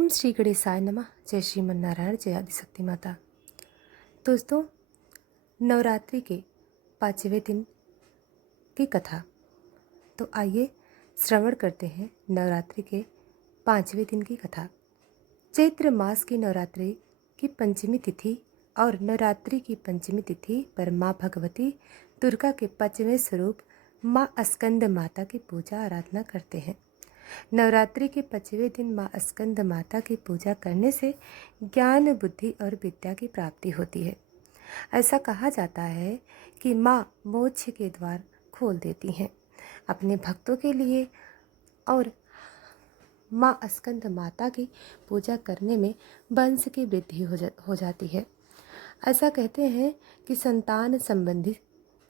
ओम श्री गणेशाय नमः। जय श्रीमन नारायण, जय आदिशक्ति माता। दोस्तों, नवरात्रि के 5वें दिन की कथा। तो आइए श्रवण करते हैं नवरात्रि के 5वें दिन की कथा। चैत्र मास की नवरात्रि की पंचमी तिथि और नवरात्रि की पंचमी तिथि पर माँ भगवती दुर्गा के 5वें स्वरूप माँ स्कंद माता की पूजा आराधना करते हैं। नवरात्रि के 5वें दिन माँ स्कंद माता की पूजा करने से ज्ञान, बुद्धि और विद्या की प्राप्ति होती है। ऐसा कहा जाता है कि माँ मोक्ष के द्वार खोल देती हैं अपने भक्तों के लिए, और माँ स्कंद माता की पूजा करने में वंश की वृद्धि हो जाती है। ऐसा कहते हैं कि संतान संबंधी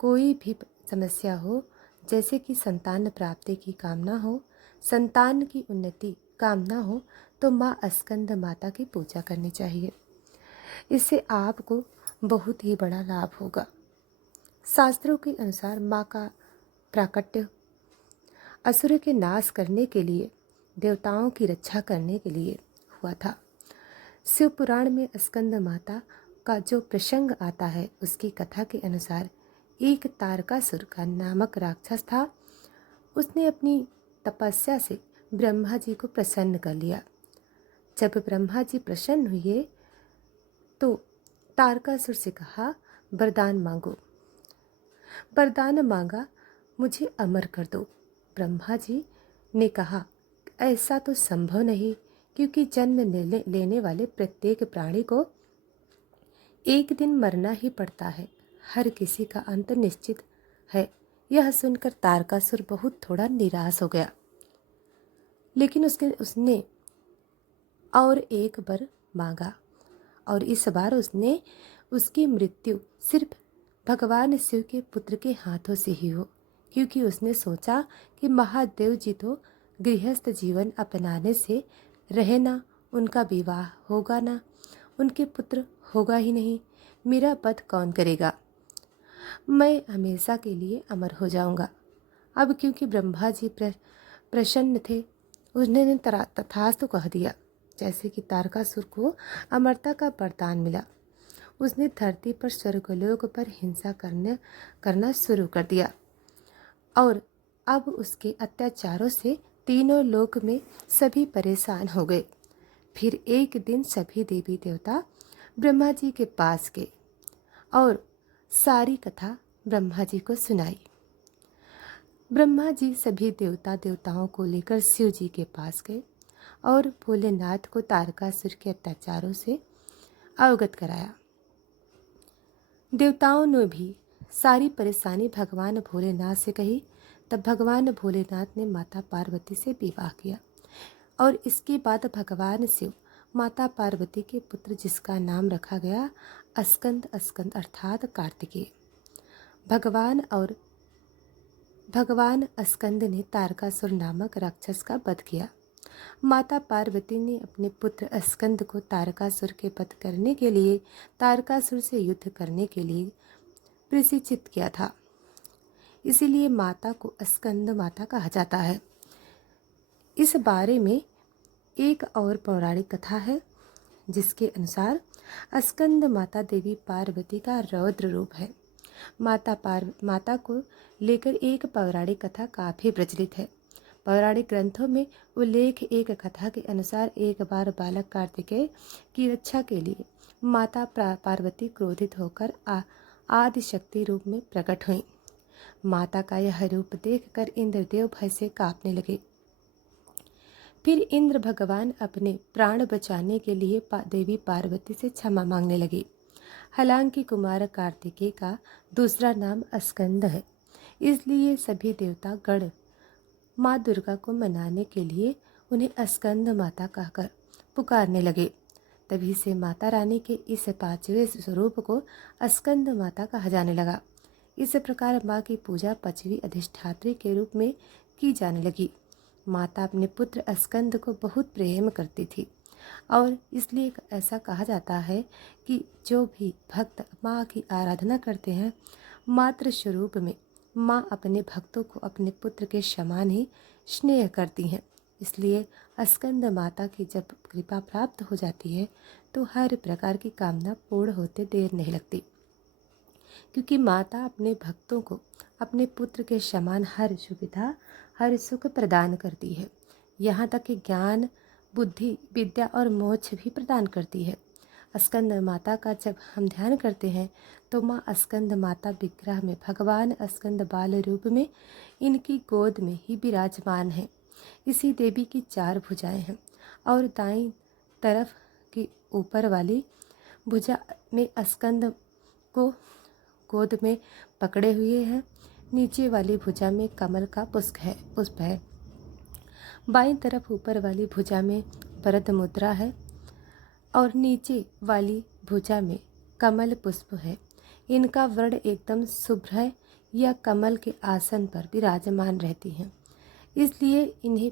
कोई भी समस्या हो, जैसे कि संतान प्राप्ति की कामना हो, संतान की उन्नति कामना हो, तो माँ स्कंद माता की पूजा करनी चाहिए। इससे आपको बहुत ही बड़ा लाभ होगा। शास्त्रों के अनुसार माँ का प्राकट्य असुर के नाश करने के लिए, देवताओं की रक्षा करने के लिए हुआ था। शिव पुराण में स्कंद माता का जो प्रसंग आता है, उसकी कथा के अनुसार एक तारकासुर का नामक राक्षस था। उसने अपनी तपस्या से ब्रह्मा जी को प्रसन्न कर लिया। जब ब्रह्मा जी प्रसन्न हुए तो तारकासुर से कहा, वरदान मांगो। वरदान मांगा, मुझे अमर कर दो। ब्रह्मा जी ने कहा, ऐसा तो संभव नहीं, क्योंकि जन्म लेने वाले प्रत्येक प्राणी को एक दिन मरना ही पड़ता है। हर किसी का अंत निश्चित है। यह सुनकर तारकासुर बहुत थोड़ा निराश हो गया, लेकिन उसने और एक वर मांगा, और इस बार उसने उसकी मृत्यु सिर्फ भगवान शिव के पुत्र के हाथों से ही हो, क्योंकि उसने सोचा कि महादेव जी तो गृहस्थ जीवन अपनाने से रहना, उनका विवाह होगा ना, उनके पुत्र होगा ही नहीं, मेरा वध कौन करेगा, मैं हमेशा के लिए अमर हो जाऊंगा। अब क्योंकि ब्रह्मा जी प्रसन्न थे, उसने तथास्तु कह दिया। जैसे कि तारकासुर को अमरता का वरदान मिला, उसने धरती पर स्वर्गलोक पर हिंसा करना शुरू कर दिया, और अब उसके अत्याचारों से तीनों लोक में सभी परेशान हो गए। फिर एक दिन सभी देवी देवता ब्रह्मा जी के पास गए और सारी कथा ब्रह्मा जी को सुनाई। ब्रह्मा जी सभी देवताओं को लेकर शिव जी के पास गए और भोलेनाथ को तारकासुर के अत्याचारों से अवगत कराया। देवताओं ने भी सारी परेशानी भगवान भोलेनाथ से कही। तब भगवान भोलेनाथ ने माता पार्वती से विवाह किया, और इसके बाद भगवान शिव माता पार्वती के पुत्र, जिसका नाम रखा गया स्कंद अर्थात कार्तिकेय, भगवान स्कंद ने तारकासुर नामक राक्षस का वध किया। माता पार्वती ने अपने पुत्र स्कंद को तारकासुर के वध करने के लिए, तारकासुर से युद्ध करने के लिए प्रशिक्षित किया था। इसीलिए माता को स्कंद माता कहा जाता है। इस बारे में एक और पौराणिक कथा है, जिसके अनुसार स्कंद माता देवी पार्वती का रौद्र रूप है। माता को लेकर एक पौराणिक कथा काफ़ी प्रचलित है। पौराणिक ग्रंथों में उल्लेख एक कथा के अनुसार, एक बार बालक कार्तिकेय की रक्षा के लिए माता पार्वती क्रोधित होकर आदि शक्ति रूप में प्रकट हुई। माता का यह रूप देखकर इंद्रदेव भय से कांपने लगे। फिर इंद्र भगवान अपने प्राण बचाने के लिए देवी पार्वती से क्षमा मांगने लगे। हालांकि कुमार कार्तिकेय का दूसरा नाम स्कंद है, इसलिए सभी देवता गण माँ दुर्गा को मनाने के लिए उन्हें स्कंद माता कहकर पुकारने लगे। तभी से माता रानी के इस 5वें स्वरूप को स्कंद माता कहा जाने लगा। इस प्रकार माँ की पूजा 5वीं अधिष्ठात्री के रूप में की जाने लगी। माता अपने पुत्र स्कंद को बहुत प्रेम करती थी, और इसलिए ऐसा कहा जाता है कि जो भी भक्त माँ की आराधना करते हैं, मातृ स्वरूप में माँ अपने भक्तों को अपने पुत्र के समान ही स्नेह करती हैं। इसलिए स्कंद माता की जब कृपा प्राप्त हो जाती है तो हर प्रकार की कामना पूर्ण होते देर नहीं लगती, क्योंकि माता अपने भक्तों को अपने पुत्र के समान हर सुविधा, हर सुख प्रदान करती है। यहाँ तक कि ज्ञान, बुद्धि, विद्या और मोक्ष भी प्रदान करती है। स्कंद माता का जब हम ध्यान करते हैं तो माँ स्कंद माता विग्रह में भगवान स्कंद बाल रूप में इनकी गोद में ही विराजमान है। इसी देवी की 4 भुजाएं हैं और दाईं तरफ की ऊपर वाली भुजा में स्कंद को गोद में पकड़े हुए हैं। नीचे वाली भुजा में कमल का पुष्प है। बाईं तरफ ऊपर वाली भुजा में वरद मुद्रा है और नीचे वाली भुजा में कमल पुष्प है। इनका वर्ण एकदम शुभ्र है। यह कमल के आसन पर विराजमान रहती हैं, इसलिए इन्हें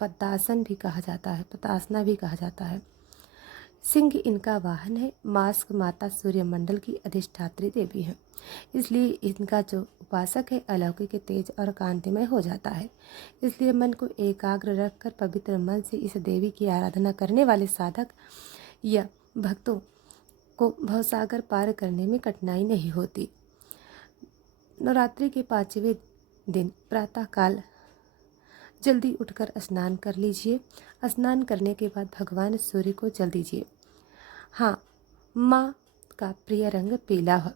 पद्मासन भी कहा जाता है, पद्मासना भी कहा जाता है। सिंह इनका वाहन है। मास्क माता सूर्यमंडल की अधिष्ठात्री देवी है, इसलिए इनका जो उपासक है अलौकिक तेज और कांतिमय हो जाता है। इसलिए मन को एकाग्र रखकर पवित्र मन से इस देवी की आराधना करने वाले साधक या भक्तों को भवसागर पार करने में कठिनाई नहीं होती। नवरात्रि के 5वें दिन प्रातःकाल जल्दी उठकर स्नान कर लीजिए। स्नान करने के बाद भगवान सूर्य को जल दीजिए। हाँ, माँ का प्रिय रंग पीला है,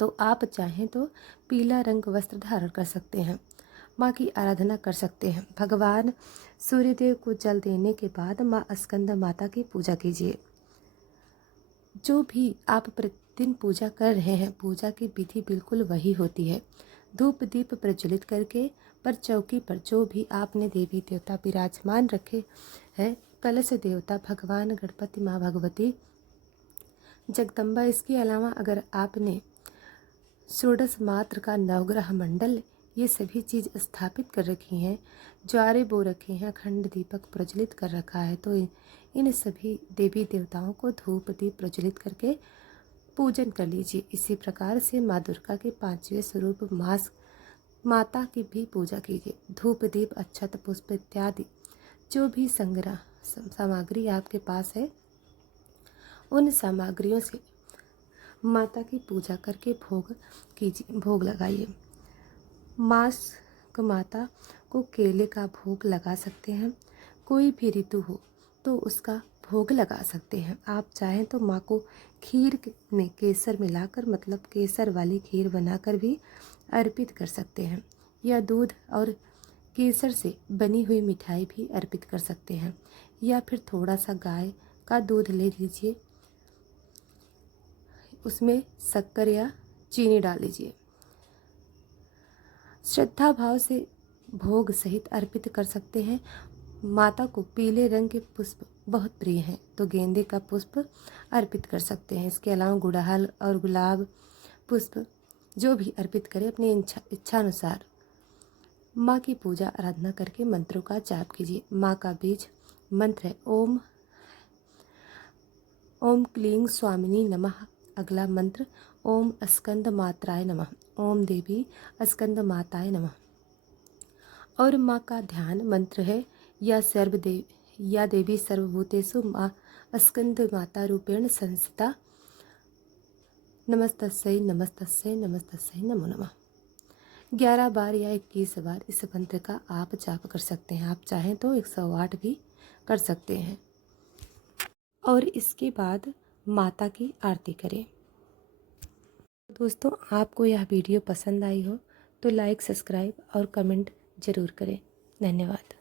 तो आप चाहें तो पीला रंग वस्त्र धारण कर सकते हैं। माँ की आराधना कर सकते हैं। भगवान सूर्यदेव को जल देने के बाद माँ स्कंद माता की पूजा कीजिए। जो भी आप प्रतिदिन पूजा कर रहे हैं, पूजा की विधि बिल्कुल वही होती है। धूप दीप प्रज्वलित करके पर चौकी पर जो भी आपने देवी देवता विराजमान रखे हैं, कलश देवता भगवान गणपति, माँ भगवती, जगदम्बा, इसके अलावा अगर आपने षोडश मात्र का नवग्रह मंडल ये सभी चीज़ स्थापित कर रखी हैं, ज्वारे बो रखे हैं, अखंड दीपक प्रज्वलित कर रखा है, तो इन सभी देवी देवताओं को धूप दीप प्रज्वलित करके पूजन कर लीजिए। इसी प्रकार से माँ दुर्गा के 5वें स्वरूप माता की भी पूजा कीजिए। धूप दीप अक्षत पुष्प इत्यादि जो भी संग्रह सामग्री आपके पास है, उन सामग्रियों से माता की पूजा करके भोग लगाइए। माता को केले का भोग लगा सकते हैं। कोई भी ऋतु हो तो उसका भोग लगा सकते हैं। आप चाहें तो माँ को खीर में केसर मिलाकर, मतलब केसर वाली खीर बनाकर भी अर्पित कर सकते हैं, या दूध और केसर से बनी हुई मिठाई भी अर्पित कर सकते हैं, या फिर थोड़ा सा गाय का दूध ले लीजिए, उसमें शक्कर या चीनी डाल लीजिए। श्रद्धा भाव से भोग सहित अर्पित कर सकते हैं। माता को पीले रंग के पुष्प बहुत प्रिय हैं, तो गेंदे का पुष्प अर्पित कर सकते हैं। इसके अलावा गुड़हल और गुलाब पुष्प जो भी अर्पित करें अपनी इच्छा अनुसार। माँ की पूजा आराधना करके मंत्रों का जाप कीजिए। माँ का बीज मंत्र है ओम क्लीं स्वामिनी नमः। अगला मंत्र ओम स्कंद मात्राय नमः। ओम देवी स्कंद माताय नमः। और माँ का ध्यान मंत्र है या देवी सर्वभूतेषु माँ स्कंद माता रूपेण संस्थिता। नमस्तस्यै नमस्तस्यै नमस्तस्यै नमो नमः। 11 बार या 21 बार इस मंत्र का आप जाप कर सकते हैं। आप चाहें तो 108 भी कर सकते हैं। और इसके बाद माता की आरती करें। दोस्तों, आपको यह वीडियो पसंद आई हो तो लाइक, सब्सक्राइब और कमेंट ज़रूर करें। धन्यवाद।